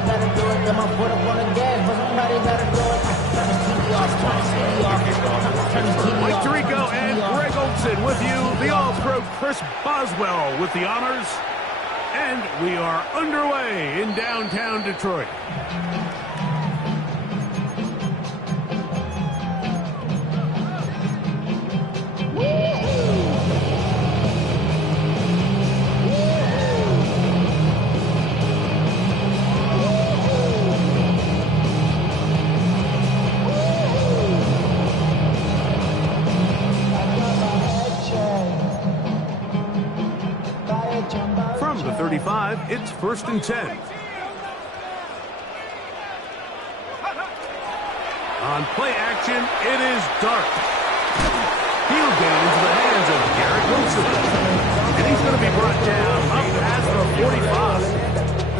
somebody gotta do it. Get my foot up on the gas, but somebody gotta do it. Turn this TV off, turn this TV off. Turn this TV off. Mike Tirico and Greg Olson with you. The All-Pro Chris Boswell with the honors. And we are underway in downtown Detroit. From the 35, it's 1st and 10. On play action, it is Dart. He'll get it into the hands of Garrett Wilson. And he's going to be brought down up past the 45.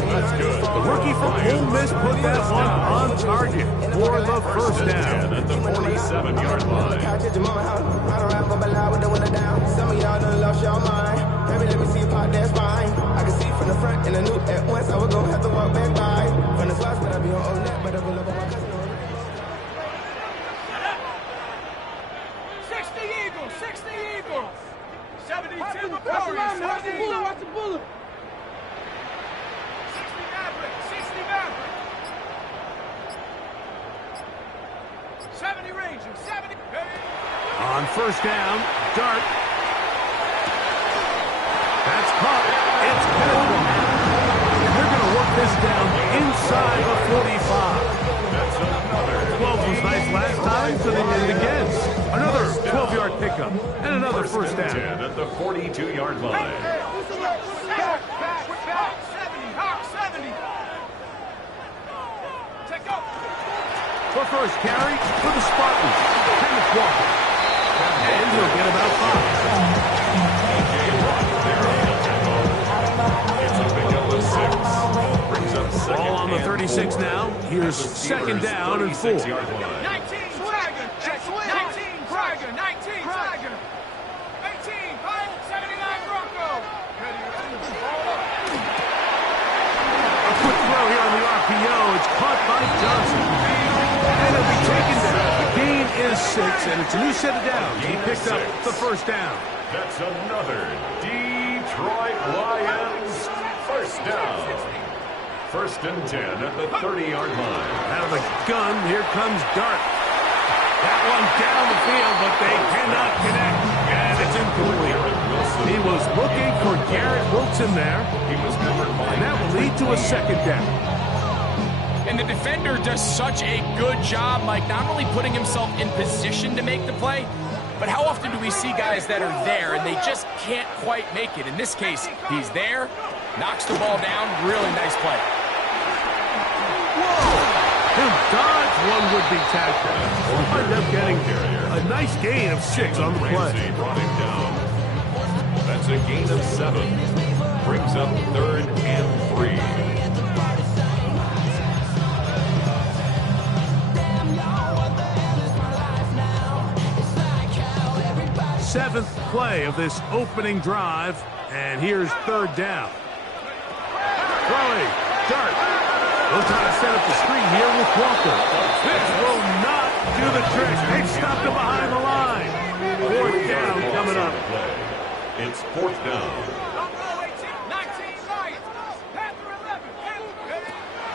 That's good. The rookie from Ole Miss put that one on target for the first down. At the 47-yard line. Some of y'all done lost your mind. Baby, let me see you pop that spine. I can see from the front and I knew at once I was gonna have to walk back by. From the spots that I be on old net, but I will love my cousin. 60 Eagles, 60 Eagles. 72 Victorious. Watch the bullet, watch the bullet. 60 Maverick, 60 Maverick. 70 Rangers, 70. On first down, Dart. That's caught. It's Kenneth. They're going to work this down inside the 45. That's another. 12 was nice last time, so they did it again. Another 12-yard pickup and another first down. At the 42-yard line. Back, 70, Hawk 70. Take up. For first carry for the Spartans, Kenneth Walker. And he'll get about 5. Ball on the 36 now. Here's 2nd down and 4. 19 Dragon, 19 Dragon, 19 Dragon. 18 79 Bronco. A quick throw here on the RPO. It's caught by Johnson. And it'll be taken down. The gain is 6, and it's a new set of downs. He picked up the first down. That's another Detroit Lions first down. 1st and 10 at the 30-yard line. Out of the gun, here comes Dart. That one down the field, but they cannot connect. And it's incomplete. He was looking for Garrett Wilson there. And that will lead to a 2nd down. And the defender does such a good job, Mike, not only putting himself in position to make the play, but how often do we see guys that are there and they just can't quite make it? In this case, he's there, knocks the ball down, really nice play. Whoa! He'll dodge one would-be tackle. We'll wind up getting a nice gain of 6 on the play. Brought him down. That's a gain of 7. Brings up 3rd and 3. 7th play of this opening drive, and here's 3rd down. Throwing, Dart. They'll try to set up the screen here with Walker. This will not do the trick. They stopped him behind the line. 4th down coming up. It's 4th down.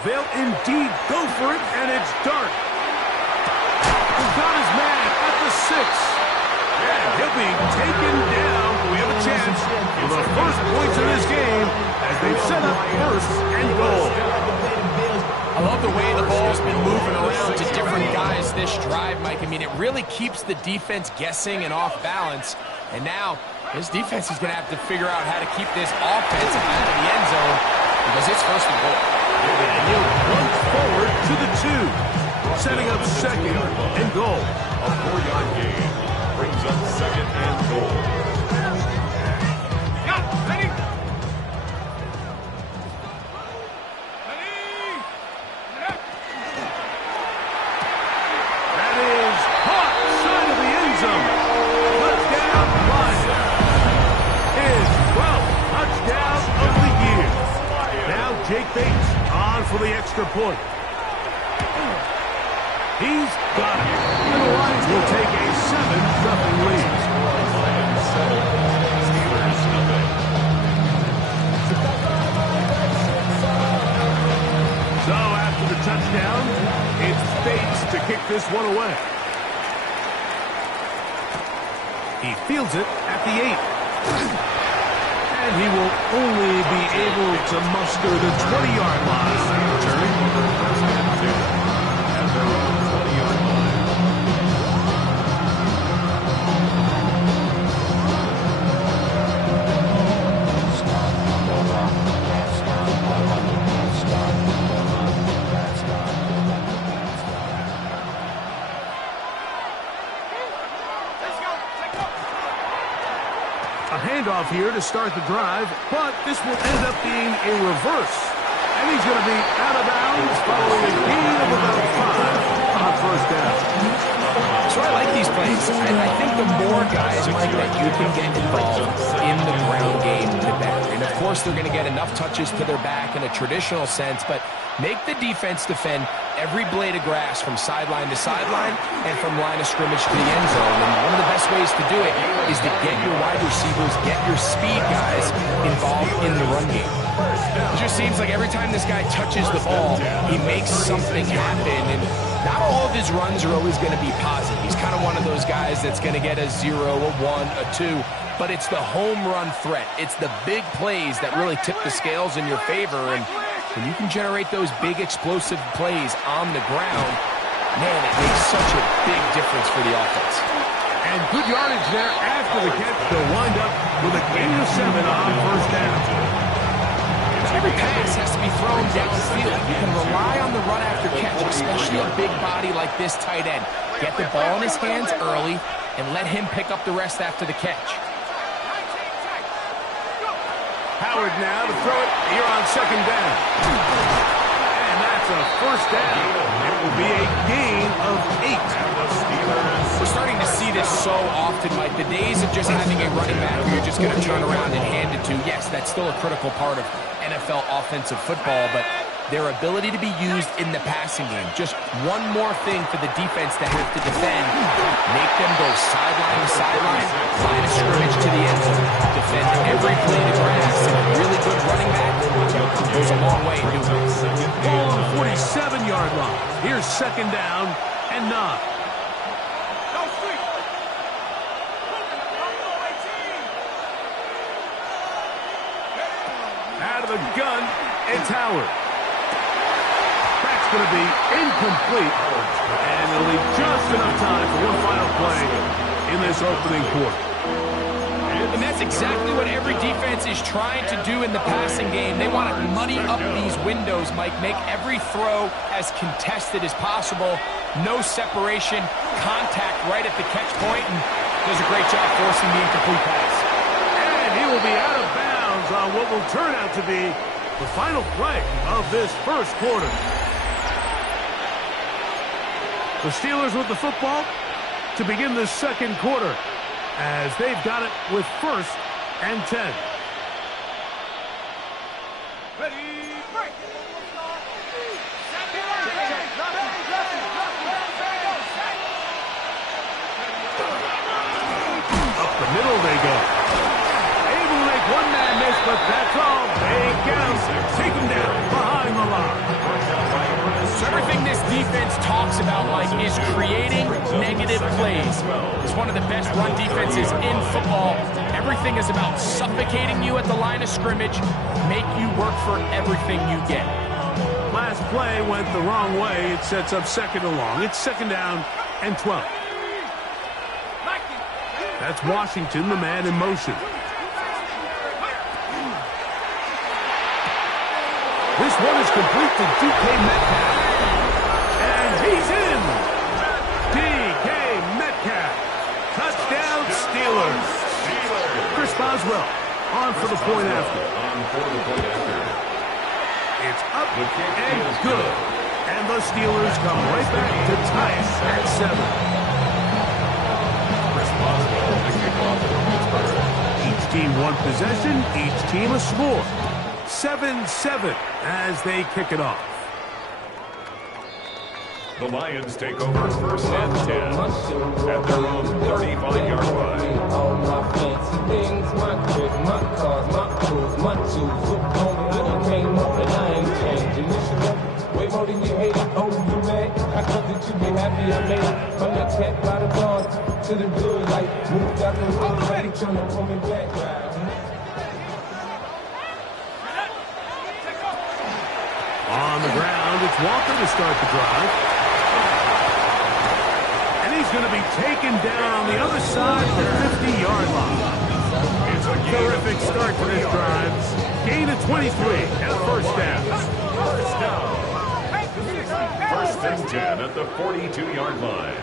They'll indeed go for it, and it's Dart. He's got his man at the 6. And he'll be taken down. We have a chance for the first points of this game as they've set up 1st and goal. I love the way the ball's been moving around to different guys this drive, Mike. I mean, it really keeps the defense guessing and off balance. And now, this defense is going to have to figure out how to keep this offense out of the end zone because it's 1st and goal. And he'll plunge forward to the 2, setting up 2nd and goal. A 4-yard gain brings up 2nd and goal. That is caught side of the end zone. Touchdown, Lions. His 12th touchdown of the year. Now Jake Bates on for the extra point. He's got it. And the Lions will take a 7-0 lead. Lions 7, Steelers nothing. So after the touchdown, it's Bates to kick this one away. He fields it at the 8. And he will only be able to muster the 20-yard line. Return. At their own 20-yard line. A handoff here to start the drive, but this will end up being a reverse. And he's going to be out of bounds following a gain of about 5 on first down. So I like these plays. I think the more guys, Mike, that you can get involved in the ground game, the better. And of course, they're going to get enough touches to their back in a traditional sense, but make the defense defend every blade of grass from sideline to sideline and from line of scrimmage to the end zone. And one of the best ways to do it is to get your wide receivers, get your speed guys involved in the run game. It just seems like every time this guy touches the ball, he makes something happen. And not all of his runs are always going to be positive. He's kind of one of those guys that's going to get a 0, a 1, a 2. But it's the home run threat. It's the big plays that really tip the scales in your favor. And when you can generate those big explosive plays on the ground, man, it makes such a big difference for the offense. And good yardage there after the catch. They'll wind up with a gain of 7 on first down. Every pass has to be thrown downfield. You can rely on the run after catch, especially a big body like this tight end. Get the ball in his hands early and let him pick up the rest after the catch. Howard now to throw it here on second down. And that's a first down. It will be a gain of 8. We're starting to see this so often, Mike. The days of just having a running back where you're just going to turn around and hand it to, yes, that's still a critical part of NFL offensive football, but their ability to be used in the passing game. Just one more thing for the defense to have to defend. Make them go sideline to sideline, line of scrimmage to the end zone. Defend every blade of grass, and a really good running back goes a long way in doing it. Ball on the 47-yard line. Here's second down and 9. Out of the gun, it's Howard. That's going to be incomplete, and it'll leave just enough time for one final play in this opening quarter. And that's exactly what every defense is trying to do in the passing game. They want to muddy up these windows, Mike, make every throw as contested as possible. No separation, contact right at the catch point, and does a great job forcing the incomplete pass. And he will be out of bounds on what will turn out to be the final play of this first quarter. The Steelers with the football to begin the second quarter as they've got it with 1st and 10. Ready, break. Up the middle they go. Able to make one man miss, but that's all. They get him. Take him down behind the line. So everything this defense talks about, Mike, is creating negative plays. It's one of the best run defenses in football. Everything is about suffocating you at the line of scrimmage, make you work for everything you get. Last play went the wrong way. It sets up second and long. It's second down and 12. That's Washington, the man in motion. This one is complete to DK Metcalf. And he's in. DK Metcalf. Touchdown Steelers. Chris Boswell on for the point after. It's up and good. And the Steelers come right back to tie it at 7. Each team one possession, each team a score. 7-7 as they kick it off. The Lions take over 1st and 10 at their own 35-yard line. All my fancy things, my crib, my cars, my clothes, my shoes. Look on me, I done came up and I ain't changing. This shit up way more than you hate it. Oh, you mad? I thought that you be happy I made it. From the cat by the dawn to the good life. Moved out the road, ready tryna pull me back. On the ground, it's Walker to start the drive. And he's going to be taken down on the other side of the 50-yard line. It's a terrific start to this drive. Gain of 23 and a first down. First down. 1st and 10 at the 42-yard line.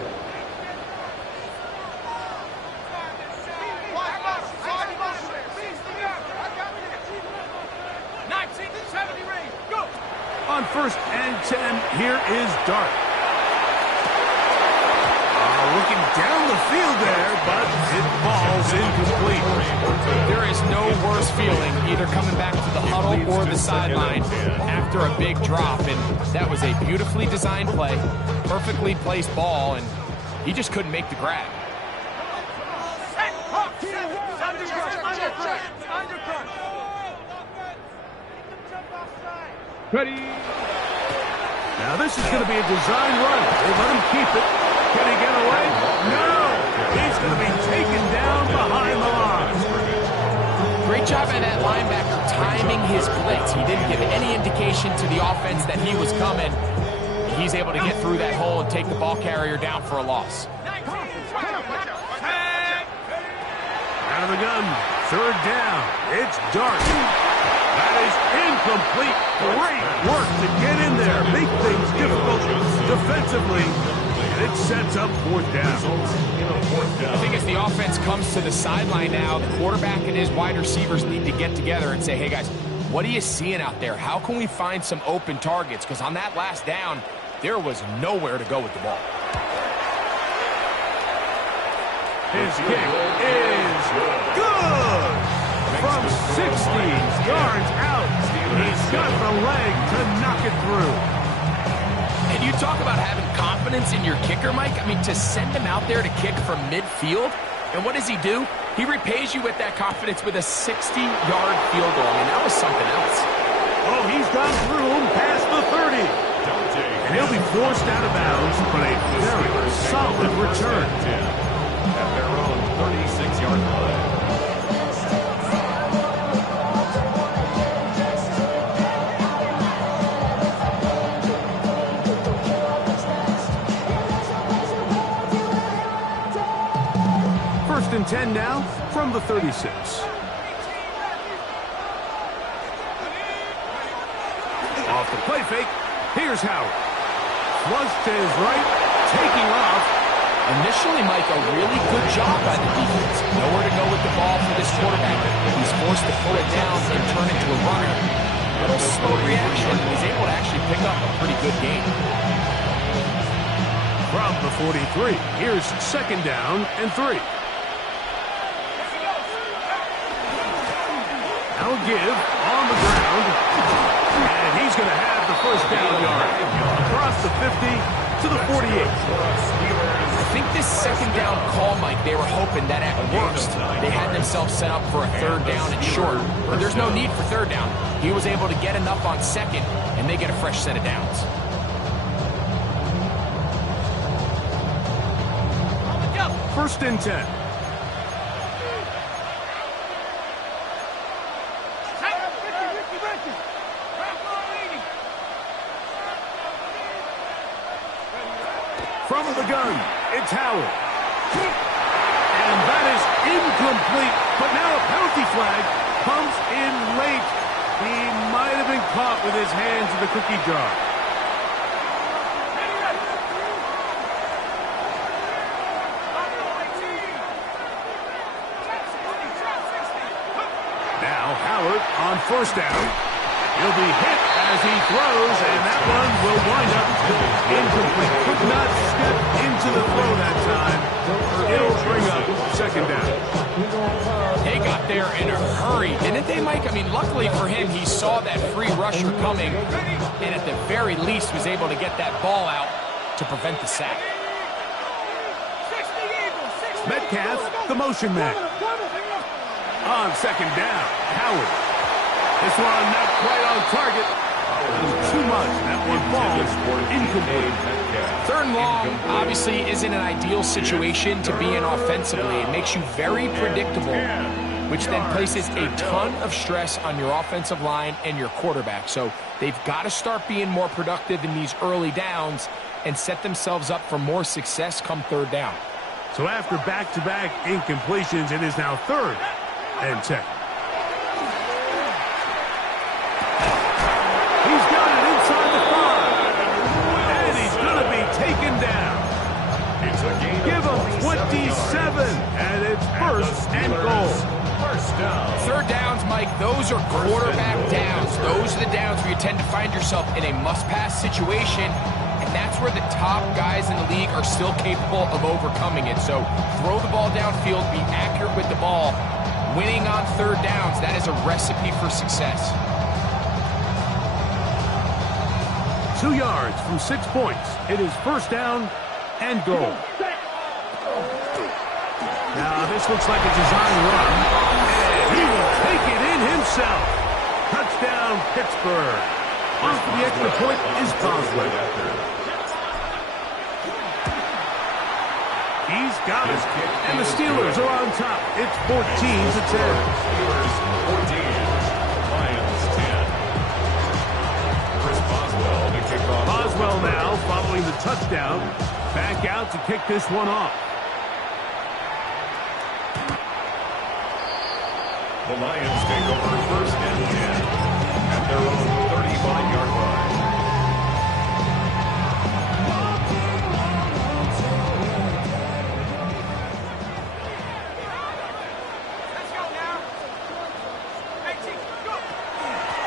On 1st and 10, here is Dart. Looking down the field there, but it falls incomplete. There is no worse feeling either coming back to the huddle or the sideline after a big drop. And that was a beautifully designed play, perfectly placed ball, and he just couldn't make the grab. Ready. Now this is going to be a design run. They let him keep it. Can he get away? No! He's going to be taken down behind the line. Great job by that linebacker timing his blitz. He didn't give any indication to the offense that he was coming. He's able to get through that hole and take the ball carrier down for a loss. Out of the gun. 3rd down. It's Dart. That is incomplete. Great work to get in there. Make things difficult defensively. And it sets up 4th down. I think as the offense comes to the sideline now, the quarterback and his wide receivers need to get together and say, hey, guys, what are you seeing out there? How can we find some open targets? Because on that last down, there was nowhere to go with the ball. His kick is good. From 60 yards out, he's got the leg to knock it through. And you talk about having confidence in your kicker, Mike. I mean, to send him out there to kick from midfield, and what does he do? He repays you with that confidence with a 60-yard field goal. I mean, that was something else. Oh, he's got room past the 30. And he'll be forced out of bounds, but a very solid return. At their own 36-yard line. And 10 now from the 36. Off the play fake, here's Howard. Flush to his right, taking off. Initially, Mike, a really good job by the defense. Nowhere to go with the ball for this quarterback. He's forced to pull it down and turn it to a runner. A little slow reaction. He's able to actually pick up a pretty good game. From the 43, here's 2nd down and 3. Now give on the ground, and he's going to have the 1st down yard across the 50 to the 48. I think this 2nd down call, Mike, they were hoping that at worst they had themselves set up for a 3rd down and short, but there's no need for 3rd down. He was able to get enough on 2nd, and they get a fresh set of downs. First and 10. From the gun, it's Howard. And that is incomplete, but now a penalty flag comes in late. He might have been caught with his hands in the cookie jar. Now Howard on 1st down. He'll be hit as he throws, and that one will wind up incomplete. Could not step into the throw that time. It'll bring up 2nd down. They got there in a hurry, didn't they, Mike? I mean, luckily for him, he saw that free rusher coming, and at the very least was able to get that ball out to prevent the sack. Metcalf, the motion man. On second down, Howard. This one not quite on target. Too much. That one ball incomplete. Third and long obviously isn't an ideal situation to be in offensively. It makes you very predictable, which then places a ton of stress on your offensive line and your quarterback. So they've got to start being more productive in these early downs and set themselves up for more success come third down. So after back-to-back incompletions, it is now 3rd and 10. He's got it inside the 5. And he's going to be taken down. It's a gain. Give him 27, and it's 1st and goal. First down. Third downs, Mike, those are quarterback downs. Those are the downs where you tend to find yourself in a must-pass situation, and that's where the top guys in the league are still capable of overcoming it. So throw the ball downfield, be accurate with the ball. Winning on third downs, that is a recipe for success. 2 yards from 6 points. It is 1st down and goal. Now this looks like a design run. And he will take it in himself. Touchdown, Pittsburgh. On for the extra point is Boswell. He's got it. And the Steelers are on top. It's 14-10. Steelers 14. Lions 10. Chris Boswell to kick off. Boswell now following the touchdown. Back out to kick this one off. The Lions take over 1st and 10 at their own 35-yard line.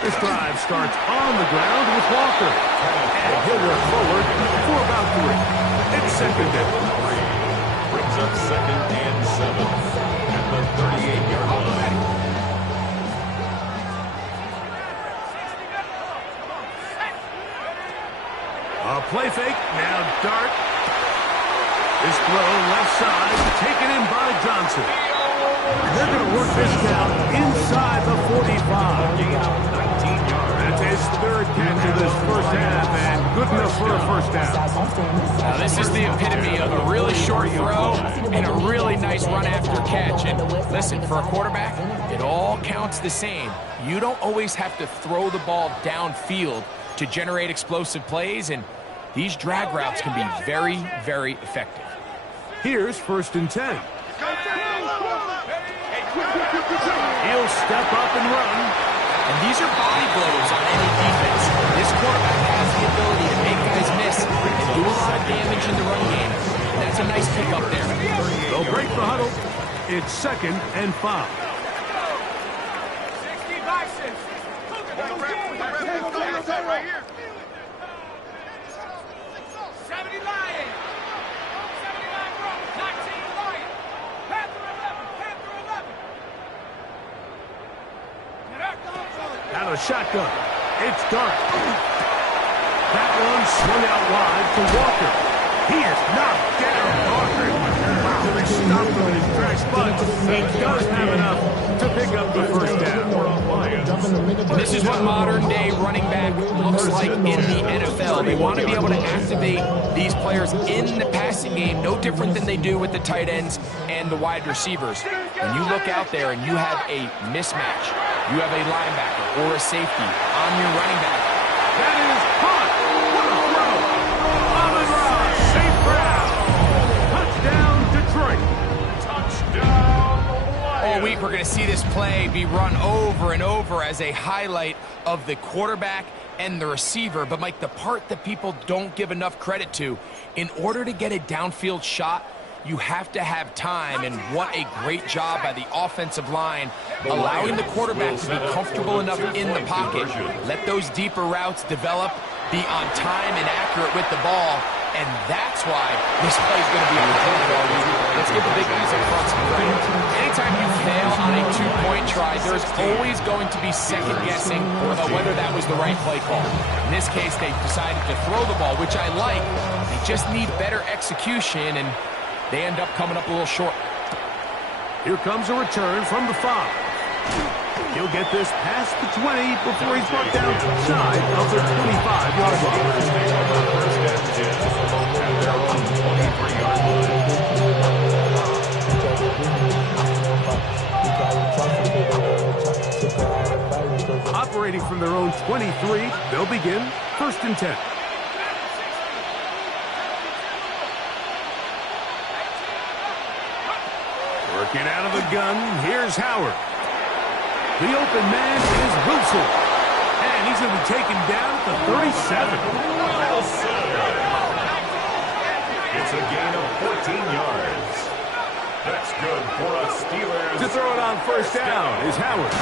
This drive starts on the ground with Walker. And he'll work forward for about 3. It's 2nd down. Brings up 2nd and 7 at the 38-yard line. A play fake, now Dart. This throw left side, taken in by Johnson. They're going to work this down inside the 45. 19 yards. That's his 3rd catch of this 1st half, and good enough for a 1st down. Now, this is the epitome of a really short throw and a really nice run after catch. And listen, for a quarterback, it all counts the same. You don't always have to throw the ball downfield to generate explosive plays, and these drag routes can be very, very effective. Here's 1st and 10. He'll step up and run. And these are body blows on any defense. This quarterback has the ability to make guys miss and do a lot of damage in the run game. And that's a nice pick up there. They'll break the huddle. It's 2nd and 5. 60 boxes. Right here. 70 Lions. 79 Brooks. 19 Lions. Panther 11. Panther 11. Out of shotgun. It's Dart. That one swung out wide to Walker. He is knocked down. Walker to stop him in his tracks, but he does have enough to pick up the 1st down. This is what modern-day running back looks like in the NFL. They want to be able to activate these players in the passing game, no different than they do with the tight ends and the wide receivers. When you look out there and you have a mismatch, you have a linebacker or a safety on your running back. That is hot. What a throw. Amon-Ra, safe route. Touchdown, Detroit. All week we're going to see this play be run over and over as a highlight of the quarterback and the receiver. But, Mike, the part that people don't give enough credit to, in order to get a downfield shot, you have to have time, and what a great job by the offensive line, allowing the quarterback to be comfortable enough in the pocket, let those deeper routes develop, be on time and accurate with the ball, and that's why this play is going to be on the field all week. Let's give the big guys up front some credit. Anytime you fail on a two-point try, there's always going to be second guessing about whether that was the right play call. In this case, they decided to throw the ball, which I like. They just need better execution, and they end up coming up a little short. Here comes a return from the 5. He'll get this past the 20 before he's brought down shy of the 25-yard line. Operating from their own 23, they'll begin 1st and 10. Working out of the gun, here's Howard. The open man is Wilson. And he's going to be taken down at the 37. Wilson. It's a gain of 14 yards. That's good for a Steelers. To throw it on 1st down is Howard.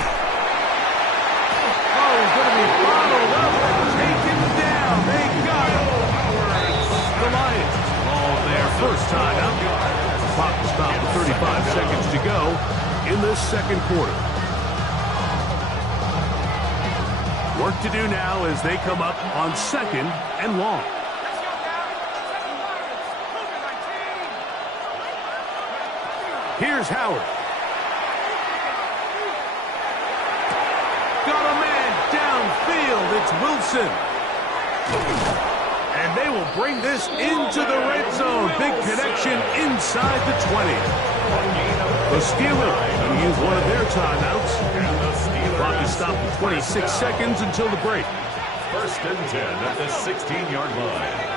Oh, he's going to be bottled up and taken down. They got him. The Lions all their first time out. The clock will stop with 35 seconds to go in this 2nd quarter. Work to do now as they come up on 2nd and long. Here's Howard. Got a man downfield. It's Wilson. And they will bring this into the red zone. Big connection inside the 20. The Steelers going to use one of their timeouts. Clock is stopped at 26 seconds until the break. 1st and 10 at the 16-yard line.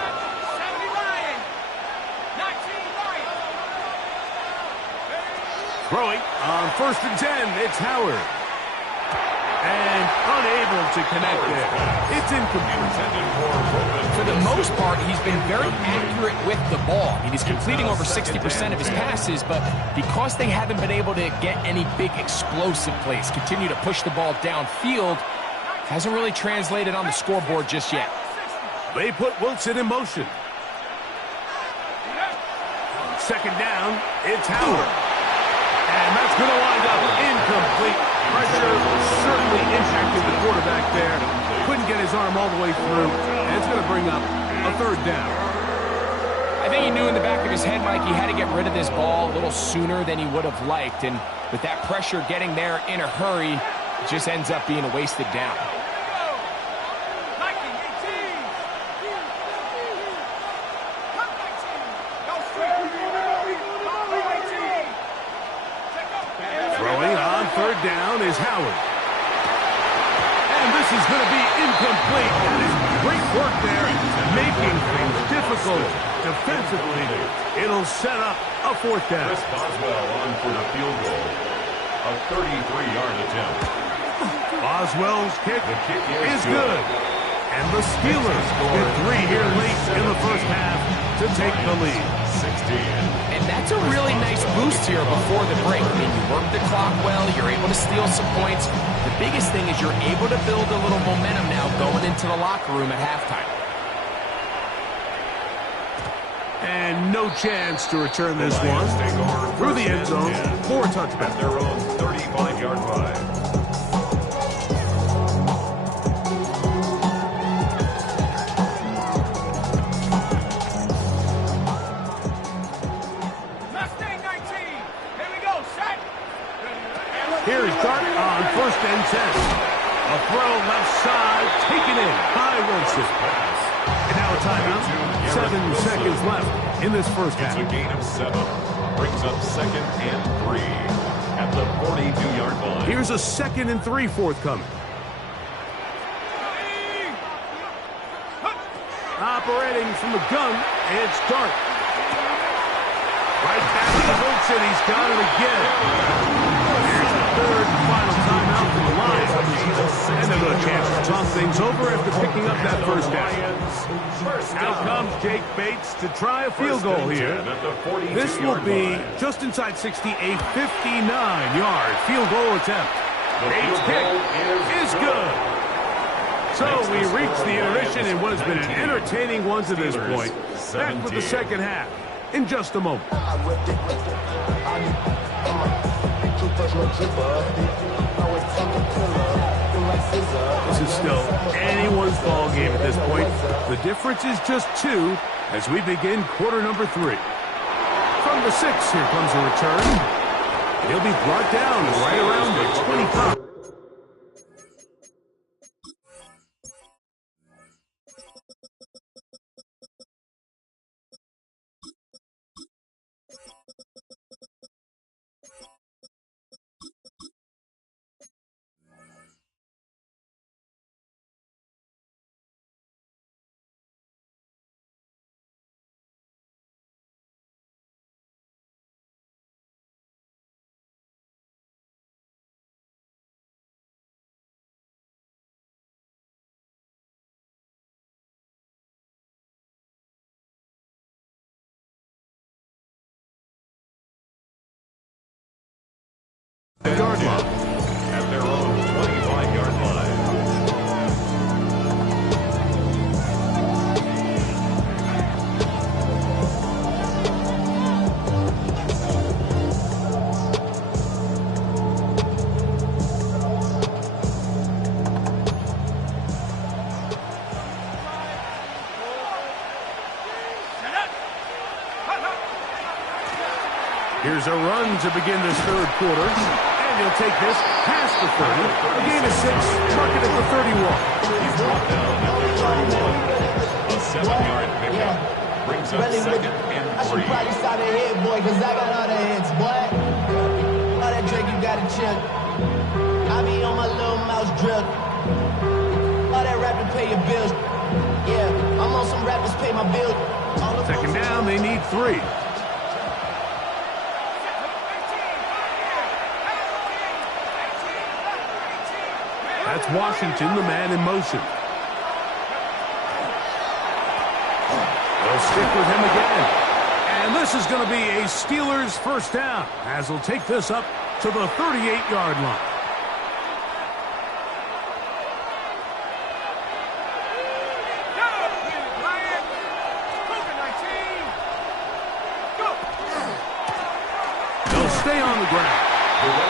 Throwing on 1st and 10, it's Howard. And unable to connect there. It's incomplete. For the most part, he's been very accurate with the ball. I mean, he's completing over 60% of his passes, but because they haven't been able to get any big explosive plays, continue to push the ball downfield, hasn't really translated on the scoreboard just yet. They put Wilson in motion. 2nd down, it's Howard. And that's going to wind up incomplete. Pressure certainly impacted the quarterback there. Couldn't get his arm all the way through. And it's going to bring up a 3rd down. I think he knew in the back of his head, Mike, he had to get rid of this ball a little sooner than he would have liked. And with that pressure getting there in a hurry, it just ends up being a wasted down. Throwing on 3rd down is Howard. And this is going to be incomplete. That is great work there, making things difficult defensively. It'll set up a 4th down. Chris Boswell on for the field goal. A 33-yard attempt. Boswell's kick is good. And the Steelers get 3 here late in the 1st half to take the lead. 16. And that's a really nice boost here before the break. I mean, you work the clock well, you're able to steal some points. The biggest thing is you're able to build a little momentum now going into the locker room at halftime. And no chance to return this one through the end zone for a touchdown. At their own 35-yard line. Here's Dart on 1st and 10. A throw left side, taken in by Wilson. And now a timeout. 7 seconds left in this 1st half. It's a gain of 7. Brings up 2nd and 3 at the 42-yard line. Here's a 2nd and 3 forthcoming. Operating from the gun, it's Dart. Right back to Wilson, he's got it again. Here's the 3rd and final timeout from the Lions. And another chance to talk things over after picking up that 1st down. Out comes Jake Bates to try a field goal here. This will be just inside 60, a 59-yard field goal attempt. Bates' kick is good. So we reach the intermission in what has been an entertaining one to this point. Back with the 2nd half. in just a moment. This is still anyone's ball game at this point. The difference is just 2 as we begin quarter number 3. From the 6, here comes a return. He'll be brought down right around the 25. Yard line. At their own 25-yard line. Here's a run to begin this third quarter. And he'll take this past the 30. A gain of 6, mark it at the 31. He's brought down at the 31. A 7-yard pickup. Brings up second and 3. I should probably start a hit, boy, because I got all the hits, boy. All that drink, you got to chill. I be on my little mouse drill. All that rap to pay your bills. Yeah, I'm on some rappers pay my bills. Second down, they need 3. That's Washington, the man in motion. They'll stick with him again. And this is going to be a Steelers first down, as he'll take this up to the 38-yard line. They'll stay on the ground.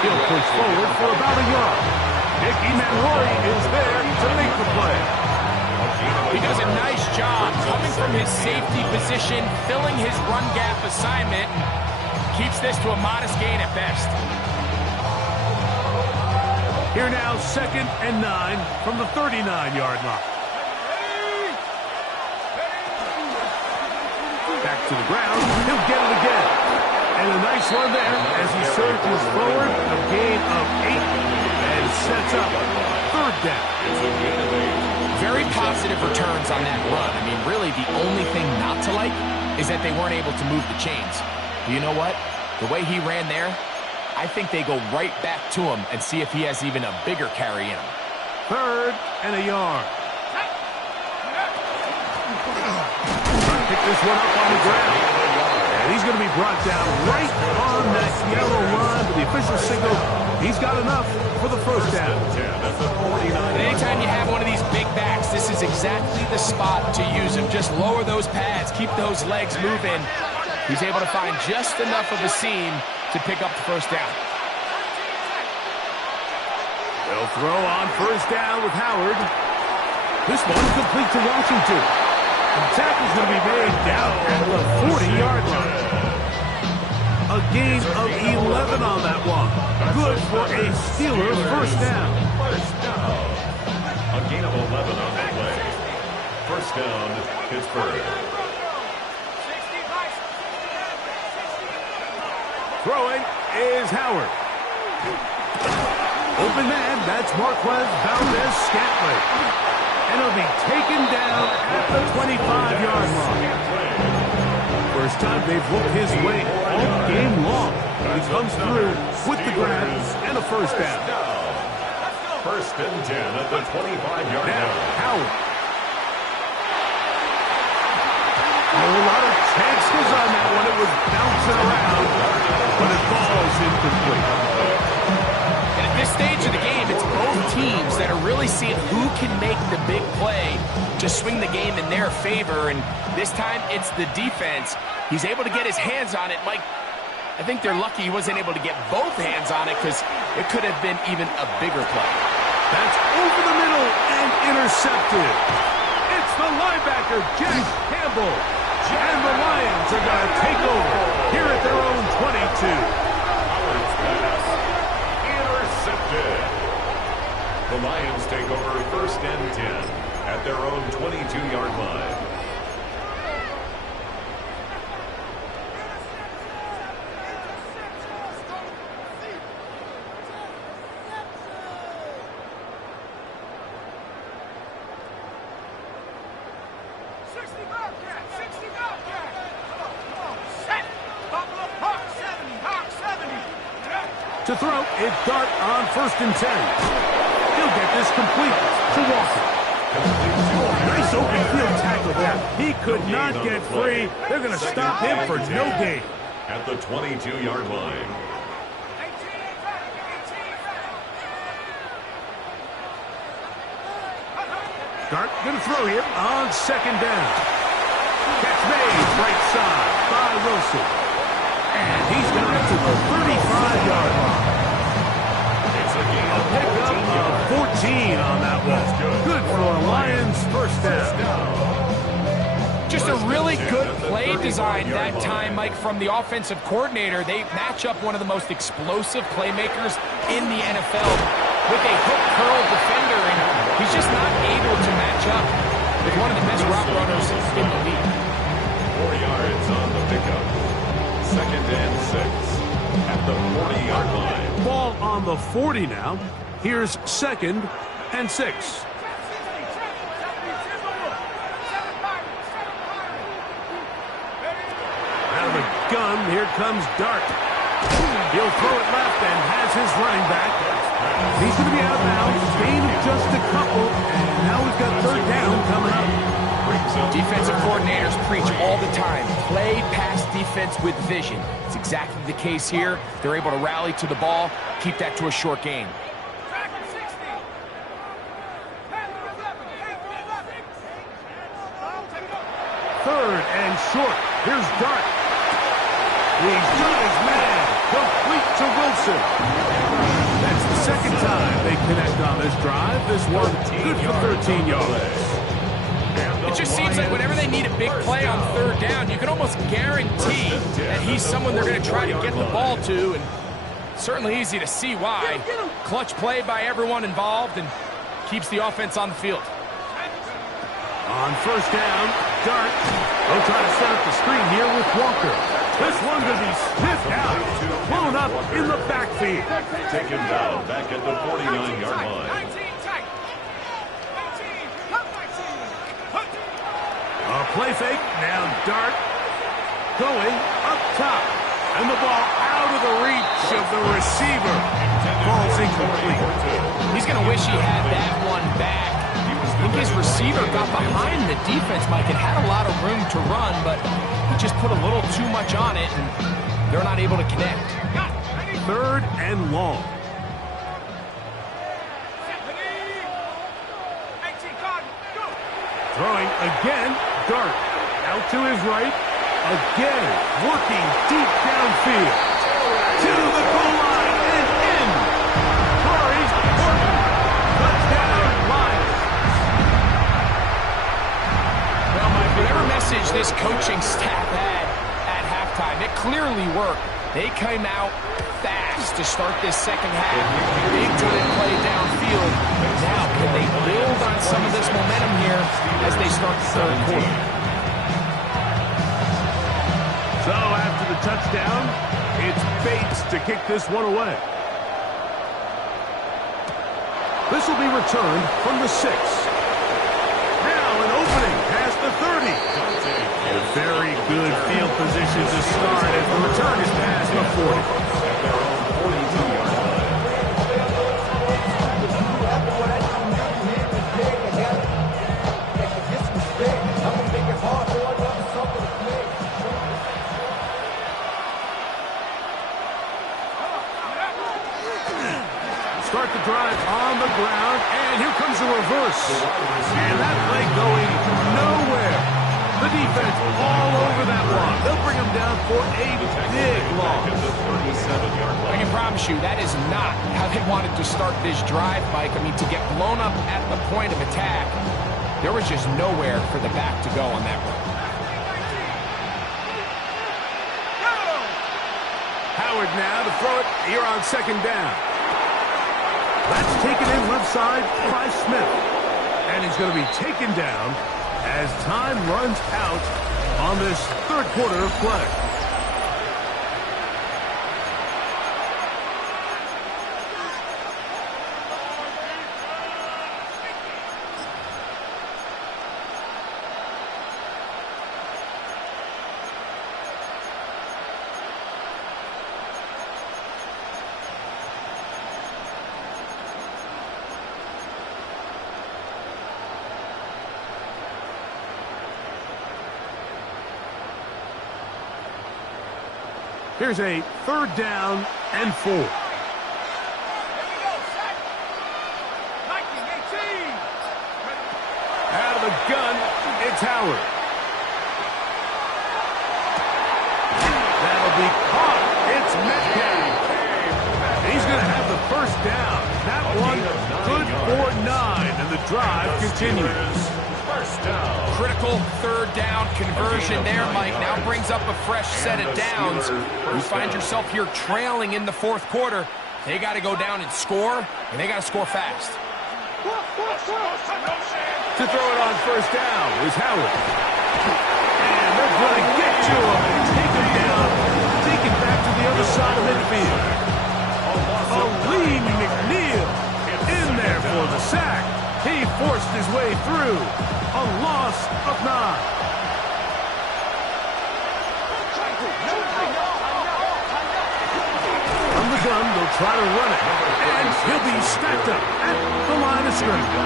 He'll push forward for about a yard. Nicky Manroy is there to make the play. He does a nice job coming from his safety position, filling his run gap assignment, keeps this to a modest gain at best. Here now, 2nd and 9 from the 39-yard line. Back to the ground, he'll get it again. And a nice run there as he surges forward, a gain of 8. And sets up 3rd down. Very positive returns on that run. I mean, really, the only thing not to like is that they weren't able to move the chains. But you know what? The way he ran there, I think they go right back to him and see if he has even a bigger carry in him. 3rd and a yard. Pick this one up on the ground. And he's going to be brought down right on that yellow line. But the official signal, he's got enough for the first down. And anytime you have one of these big backs, this is exactly the spot to use him. Just lower those pads, keep those legs moving. He's able to find just enough of a seam to pick up the first down. They'll throw on first down with Howard. This one complete to Washington. The tackle's going to be made down at the 40-yard line. A gain of 11 on that one. Good for a Steelers first down. First down. A gain of 11 on the play. First down, Pittsburgh. Throwing is Howard. Open man, that's Marquez Valdez-Scantling. And he'll be taken down at the 25-yard line. First time they've looked his way all game long. He comes through with the grab and a first down. First and 10 at the 25-yard line. Now, Howard. A lot of chances on that one. It was bouncing around, but it falls incomplete. And at this stage of the game, it's both teams that are really seeing who can make the big play to swing the game in their favor, and this time it's the defense. He's able to get his hands on it. Mike, I think they're lucky he wasn't able to get both hands on it because it could have been even a bigger play. That's over the middle and intercepted. It's the linebacker, Jack Campbell. And the Lions are going to take over here at their own 22. Intercepted. The Lions take over 1st and 10 at their own 22-yard line. To throw, it's Dart on 1st and 10. He'll get this complete to Walker. Nice open field tackle there. He could not get free. They're going to stop him for no gain. At the 22-yard line. Dart going to throw here on 2nd down. Catch made right side by Wilson. And he's got it to the 35-yard line. It's a gain of Pickup of 14 on that one. Good for the Lions. 1st down. Just a really good play design that time, Mike, from the offensive coordinator. They match up one of the most explosive playmakers in the NFL with a hook curl defender, and he's just not able to match up with one of the best route runners in the league. 4 yards on the pickup. 2nd and 6 at the 40-yard line. Ball on the 40 now. Here's 2nd and 6. Out of the gun, here comes Dart. He'll throw it left and has his running back. He's going to be out of bounds. Gain of just a couple. And now we've got 3rd down coming up. Defensive coordinators preach all the time. Play pass defense with vision. It's exactly the case here. They're able to rally to the ball, keep that to a short game. 3rd and short. Here's Dart. He's got his man. Complete to Wilson. That's the 2nd time they connect on this drive. This one good for 13 yards. It just seems like whenever they need a big play on 3rd down, you can almost guarantee that he's someone they're going to try to get the ball to, and certainly easy to see why. Clutch play by everyone involved and keeps the offense on the field. On 1st down, Dart. They'll try to set up the screen here with Walker. This one to be sniffed out, blown up in the backfield. Take him down back at the 49-yard line. A play fake, now Dart going up top. And the ball out of the reach of the receiver. Ball's incomplete. He's going to wish he had that one back. I think his receiver got behind the defense, Mike, and had a lot of room to run, but he just put a little too much on it, and they're not able to connect. 3rd and long. Throwing again, Dart. Out to his right. Again, working deep downfield. To the goal line and in. Corey's working. Touchdown, Lions. Well, Mike, whatever message this coaching staff had at halftime, it clearly worked. They came out fast to start this 2nd half. Big time play downfield. Now, can they build on some of this momentum here as they start the 3rd quarter? So after the touchdown, it's Bates to kick this one away. This will be returned from the 6. Now an opening past the 30. A very good field position to start as the return is past the 40. At their own 42-yard line. Start the drive on the ground, and here comes the reverse. And that play going nowhere. The defense all over that one. They'll bring him down for a big loss. I can promise you that is not how they wanted to start this drive, Mike. I mean, to get blown up at the point of attack, there was just nowhere for the back to go on that run. Howard now to throw it here on second down. That's taken in left side by Smith. And he's going to be taken down as time runs out on this third quarter of play. Here's a third down and 4. Out of the gun, it's Howard. That'll be caught. It's Metcalf. He's going to have the first down. That one good for 9, and the drive continues. First down. Critical third down conversion there, Mike. Now brings up a fresh set of downs. You find yourself here trailing in the fourth quarter. They got to go down and score, and they got to score fast. To throw it on first down is Howard. And they're going to get to him and take him down. Take it back to the other side of midfield. Aleem McNeil in there for the sack. He forced his way through. A loss of 9. From the gun, they'll try to run it. And he'll be stacked up at the line of scrimmage.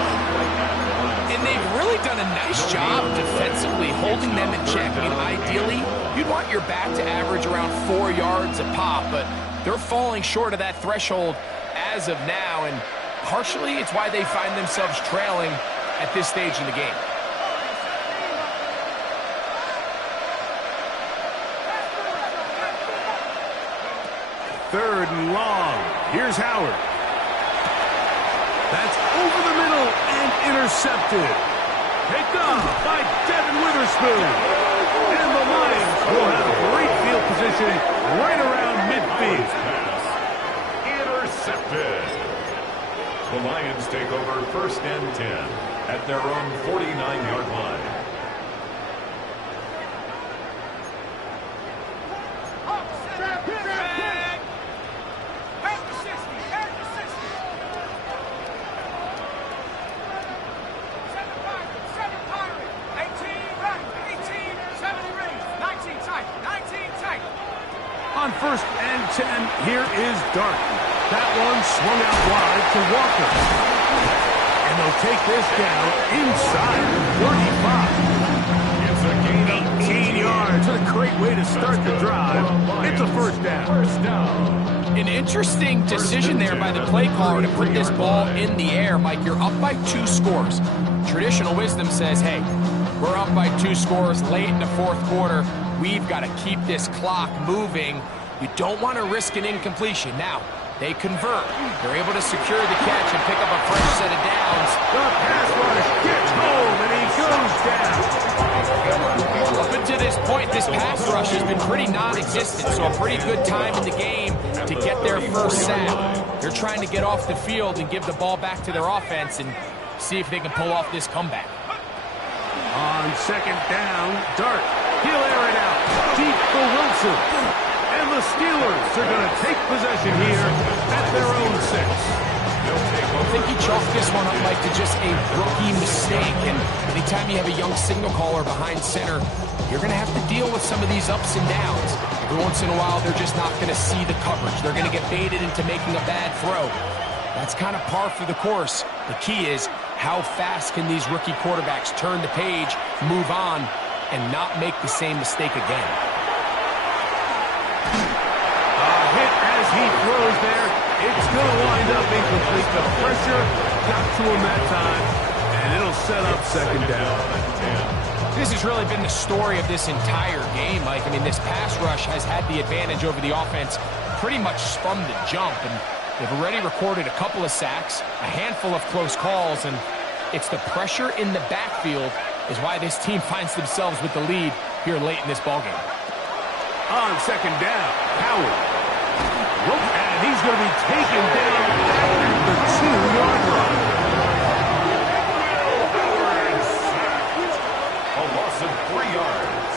And they've really done a nice job defensively holding them in check. I mean, ideally, you'd want your back to average around 4 yards a pop, but they're falling short of that threshold as of now, and partially it's why they find themselves trailing at this stage in the game. Third and long. Here's Howard. That's over the middle and intercepted. Picked up by Devin Witherspoon. And the Lions will have great field position right around midfield. Intercepted. The Lions take over first and 10 at their own 49-yard line. On first and 10, here is Dart. That one swung out wide to Walker. And they'll take this down inside 35. It's a gain of 18 yards. What a great way to start the drive. It's a first down. First down. An interesting decision there by the play caller to put this ball in the air. Mike, you're up by 2 scores. Traditional wisdom says, hey, we're up by 2 scores late in the fourth quarter. We've got to keep this clock moving. You don't want to risk an incompletion. Now, they convert. They're able to secure the catch and pick up a fresh set of downs. The pass rush gets home, and he goes down. Up until this point, this pass rush has been pretty non-existent, so a pretty good time in the game to get their first sack. They're trying to get off the field and give the ball back to their offense and see if they can pull off this comeback. On second down, Dart. He'll air it out deep for Wilson. And the Steelers are going to take possession here at their own 6. I think he chalked this one up, Mike, to just a rookie mistake. And anytime you have a young signal caller behind center, you're going to have to deal with some of these ups and downs. Every once in a while, they're just not going to see the coverage. They're going to get baited into making a bad throw. That's kind of par for the course. The key is how fast can these rookie quarterbacks turn the page, move on, and not make the same mistake again. A hit as as he throws there, it's going to wind up incomplete. The pressure got to him that time, and it'll set up second down. This has really been the story of this entire game, Mike. I mean, this pass rush has had the advantage over the offense pretty much from the jump, and they've already recorded a couple of sacks, a handful of close calls, and it's the pressure in the backfield is why this team finds themselves with the lead here late in this ballgame. On second down, Howard. And he's going to be taken down at the 2-yard line. A loss of 3 yards.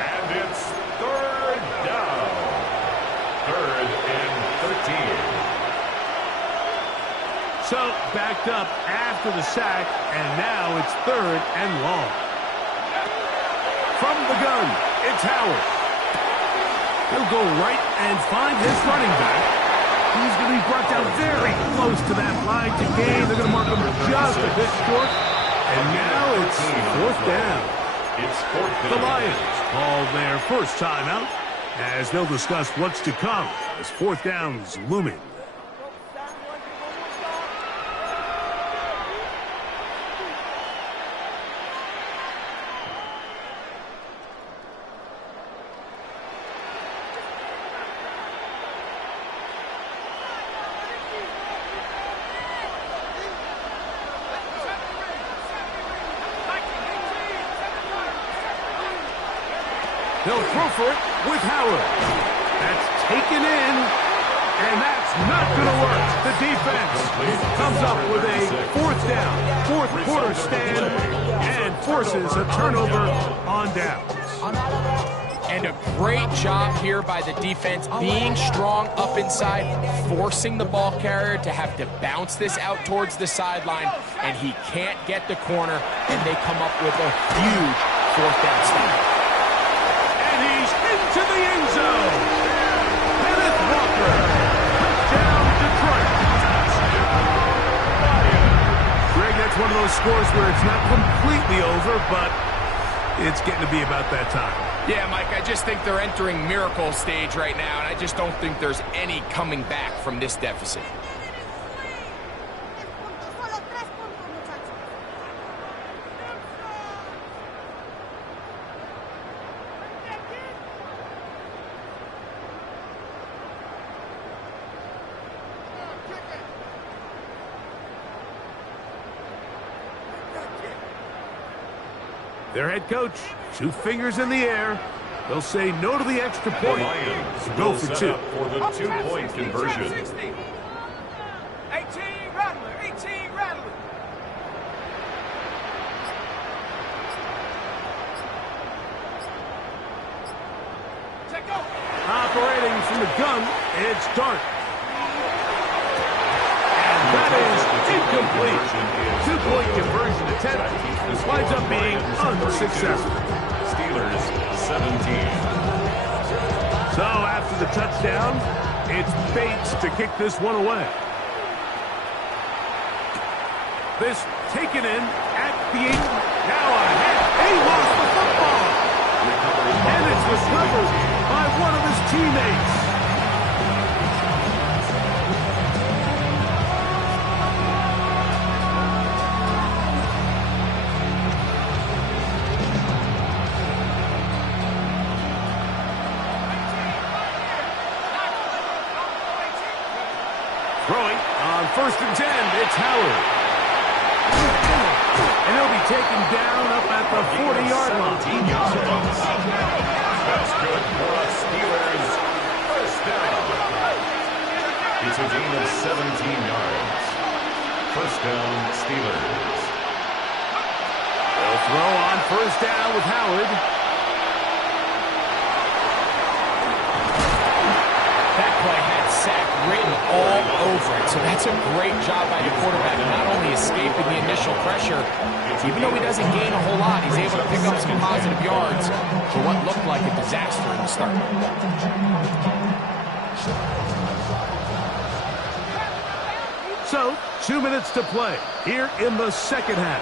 And it's third down. Third and 13. So, backed up after the sack, and now it's third and long. From the gun, it's Howard. He'll go right and find his running back. He's going to be brought down very close to that line to gain. They're going to mark him just a bit short. And now it's fourth down. It's fourth down. The Lions call their first timeout as they'll discuss what's to come as fourth down's looming. They'll throw for it with Howard. That's taken in, and that's not going to work. The defense comes up with a fourth down, fourth quarter stand, and forces a turnover on downs. And a great job here by the defense, being strong up inside, forcing the ball carrier to have to bounce this out towards the sideline, and he can't get the corner, and they come up with a huge fourth down stop. He's into the end zone. Kenneth Walker. Touchdown, Detroit. Greg, that's one of those scores where it's not completely over, but it's getting to be about that time. Yeah, Mike, I just think they're entering miracle stage right now, and I just don't think there's any coming back from this deficit. Their head coach, 2 fingers in the air. They'll say no to the extra point. The Lions Go will for set 2. up for the 2-point conversion. 18 Rattler, 18 Rattler. Take over. Operating from the gun, it's Dart. And that is incomplete. 2-point conversion attempt winds up being unsuccessful. Steelers 17. So after the touchdown, it's Bates to kick this one away. This taken in at the 8. Now ahead. He lost the football. And it's recovered by one of his teammates. Throwing on 1st and 10, it's Howard. And he'll be taken down up at the 40-yard line. That's good for us Steelers. First down. It's a gain of 17 yards. First down, Steelers. They'll throw on 1st down with Howard. That play had sack written all over it, so that's a great job by the quarterback, not only escaping the initial pressure, even though he doesn't gain a whole lot, he's able to pick up some positive yards for what looked like a disaster in the start. So, 2 minutes to play here in the second half.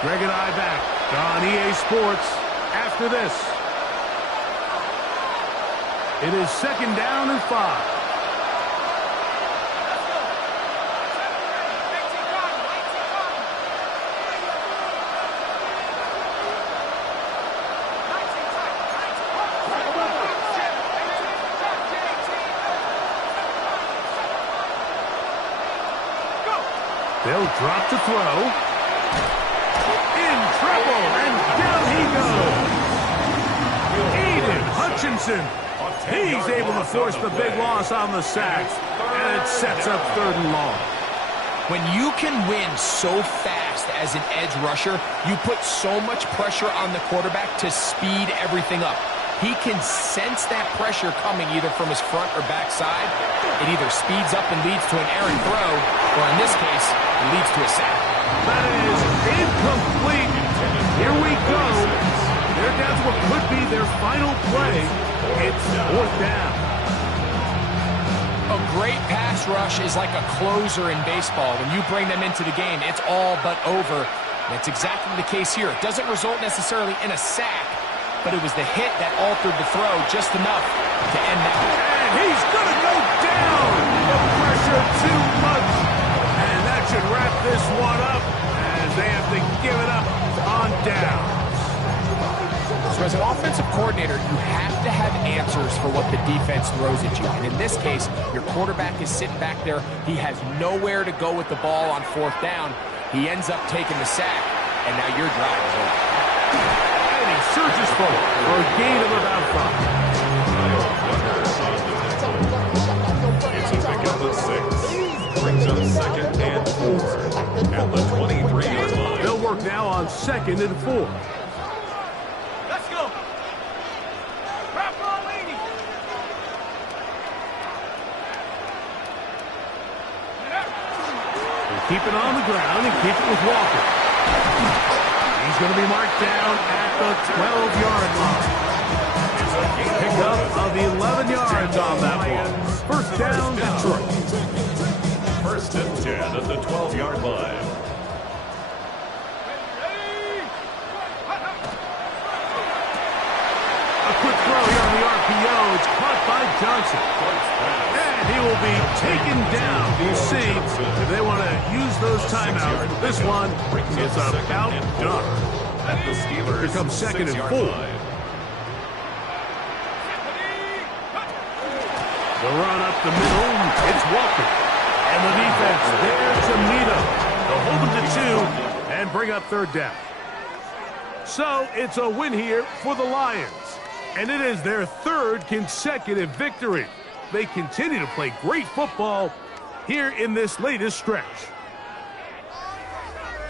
Greg and I back on EA Sports after this. It is 2nd down and 5. They'll drop to throw. In trouble, and down he goes. Aiden Hutchinson. He's able to force the big loss on the sack, and it sets up 3rd and long. When you can win so fast as an edge rusher, you put so much pressure on the quarterback to speed everything up. He can sense that pressure coming either from his front or back side. It either speeds up and leads to an errant throw, or in this case, it leads to a sack. That is incomplete. Here we go. They're down to what could be their final play. It's 4th down. A great pass rush is like a closer in baseball. When you bring them into the game, it's all but over. That's exactly the case here. It doesn't result necessarily in a sack, but it was the hit that altered the throw just enough to end that. And he's going to go down. The pressure too much. And that should wrap this one up as they have to give it up on down. So as an offensive coordinator, you have to have answers for what the defense throws at you. And in this case, your quarterback is sitting back there. He has nowhere to go with the ball on 4th down. He ends up taking the sack, and now your drive is over. And he surges forward for a gain of about 5. It's a pickup of 6. Brings up 2nd and 4 at the 23-yard line. They'll work now on 2nd and 4. Keep it on the ground and keep it with Walker. He's going to be marked down at the 12-yard line. Pick up of 11 yards on that one. 1st down, Detroit. 1st and 10 at the 12-yard line. A quick throw here on the RPO. It's caught by Johnson. And he will be taken down. You see, if they want to use those timeouts, this one is about done. Here comes 2nd and 4. The run up the middle. It's Walker. And the defense there to meet him. They'll hold him to 2 and bring up 3rd down. So it's a win here for the Lions. And it is their 3rd consecutive victory. They continue to play great football here in this latest stretch.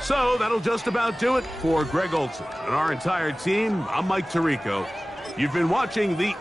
So that'll just about do it for Greg Olson and our entire team. I'm Mike Tirico. You've been watching the